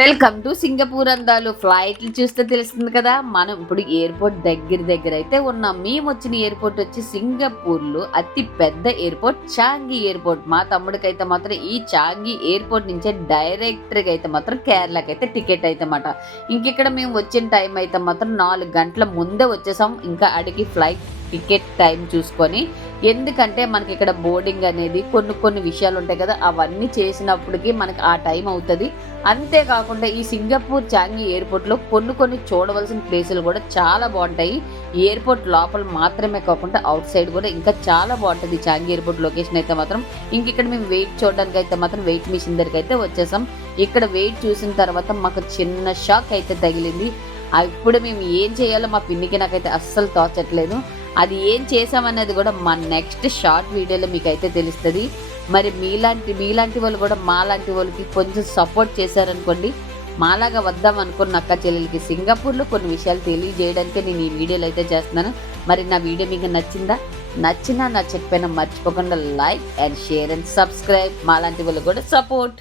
Welcome to Singapore అందాలు. ఫ్లైట్లు చూస్తే తెలుస్తుంది కదా. మనం ఇప్పుడు ఎయిర్పోర్ట్ దగ్గర అయితే ఉన్నాం. మేము వచ్చిన ఎయిర్పోర్ట్ వచ్చి సింగపూర్లో అతి పెద్ద ఎయిర్పోర్ట్ చాంగి ఎయిర్పోర్ట్. మా తమ్ముడికైతే మాత్రం ఈ చాంగి ఎయిర్పోర్ట్ నుంచే డైరెక్ట్గా అయితే మాత్రం కేరళకి అయితే టికెట్ అయితే మాట. ఇంకిక్కడ మేము వచ్చిన టైం అయితే మాత్రం 4 గంటల ముందే వచ్చేసాం. ఇంకా అడిగి ఫ్లైట్ టికెట్ టైం చూసుకొని, ఎందుకంటే మనకి ఇక్కడ బోర్డింగ్ అనేది కొన్ని విషయాలు ఉంటాయి కదా, అవన్నీ చేసినప్పటికీ మనకి ఆ టైం అవుతుంది. అంతేకాకుండా ఈ సింగపూర్ చాంగి ఎయిర్పోర్ట్లో కొన్ని చూడవలసిన ప్లేసులు కూడా చాలా బాగుంటాయి. ఎయిర్పోర్ట్ లోపల మాత్రమే కాకుండా అవుట్ సైడ్ కూడా ఇంకా చాలా బాగుంటుంది చాంగి ఎయిర్పోర్ట్ లొకేషన్ అయితే మాత్రం. ఇక్కడ మేము వెయిట్ చూడడానికి అయితే మాత్రం వెయిట్ మిషన్ దగ్గరికి అయితే వచ్చేసాం. ఇక్కడ వెయిట్ చూసిన తర్వాత మాకు చిన్న షాక్ అయితే తగిలింది. ఇప్పుడు మేము ఏం చేయాలో మా పిన్నికి నాకైతే అస్సలు తోచట్లేదు. అది ఏం చేసామనేది కూడా మా నెక్స్ట్ షార్ట్ వీడియోలో మీకు అయితే తెలుస్తుంది. మరి మీలాంటి వాళ్ళు కూడా మాలాంటి వాళ్ళకి కొంచెం సపోర్ట్ చేశారనుకోండి, మాలాగా వద్దాం అనుకున్న అక్క చెల్లెలకి సింగపూర్లో కొన్ని విషయాలు తెలియజేయడానికి నేను ఈ వీడియోలో అయితే చేస్తున్నాను. మరి నా వీడియో మీకు నచ్చినా నచ్చకపోయినా మర్చిపోకుండా like and share and subscribe. మాలాంటి వాళ్ళు కూడా సపోర్ట్.